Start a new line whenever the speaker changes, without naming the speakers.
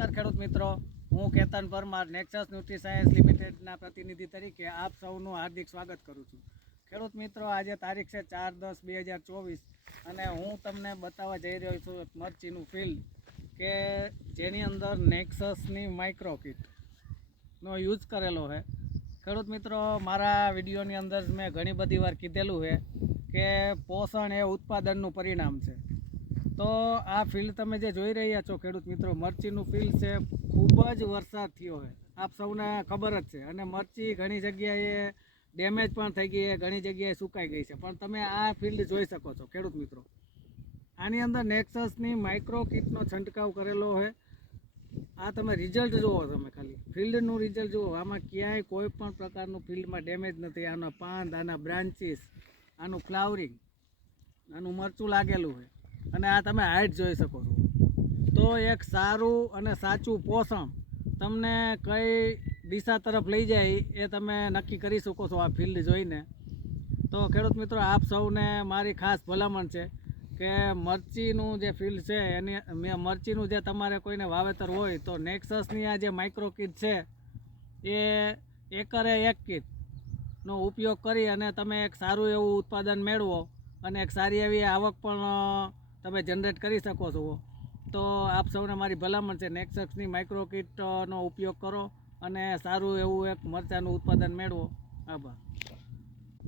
નમસ્કાર ખેડૂત મિત્રો. હું Ketan Parmar Nexus nutri science લિમિટેડના પ્રતિનિધિ તરીકે આપ સૌનું હાર્દિક સ્વાગત કરું છું. ખેડૂત મિત્રો, આજે તારીખ છે ચાર દસ બે હજાર ચોવીસ અને હું તમને બતાવવા જઈ રહ્યો છું મરચીનું ફિલ્ડ કે જેની અંદર નેક્સસની માઇક્રો કિટનો યુઝ કરેલો છે. ખેડૂત મિત્રો, મારા વિડીયોની અંદર મેં ઘણી બધી વાર કીધેલું છે કે પોષણ એ ઉત્પાદનનું પરિણામ છે. તો આ ફિલ્ડ તમે જે જોઈ રહ્યા છો, ખેડૂત મિત્રો, મરચીનું ફિલ્ડ છે, ખૂબ જ વરસાદ થયો છે. આપ સૌને ખબર જ છે. અને મરચી ઘણી જગ્યાએ ડેમેજ પણ થઈ ગઈ છે, ઘણી જગ્યાએ સુકાઈ ગઈ છે. પણ તમે આ ફિલ્ડ જોઈ શકો છો, ખેડૂત મિત્રો. આની અંદર નેક્સસની માઇક્રો કિટનો છંટકાવ કરેલો છે. આ તમે રિઝલ્ટ જુઓ તમે ખાલી. ફિલ્ડનું રિઝલ્ટ જુઓ. આમાં ક્યાંય કોઈ પણ પ્રકારનું ફિલ્ડમાં ડેમેજ નથી. આના પાંદ, આના બ્રાન્ચીસ આનું ફ્લાવરિંગ આનું મરચું લાગેલું છે. અને આ તમે હાઇટ જોઈ શકો છો. તો એક સારું અને સાચું પોષણ તમને કઈ દિશા તરફ લઈ જાય એ તમે નક્કી કરી શકો છો આ ફિલ્ડ જોઈને. તો ખેડૂત મિત્રો, આપ સૌને મારી ખાસ ભલામણ છે કે મરચીનું જે ફિલ્ડ છે, એની મેં મરચીનું જે તમારે કોઈને વાવેતર હોય તો નેક્સસની આ જે માઇક્રો કિટ છે, એ એકરે એક કિટનો ઉપયોગ કરી અને તમે એક સારું એવું ઉત્પાદન મેળવો અને એક સારી એવી આવક પણ તમે જનરેટ કરી શકો છો. તો આપ સૌને મારી ભલામણ છે નેક્સક્સની માઇક્રો કિટનો ઉપયોગ કરો અને સારું એવું એક મરચાંનું ઉત્પાદન મેળવો. આભાર.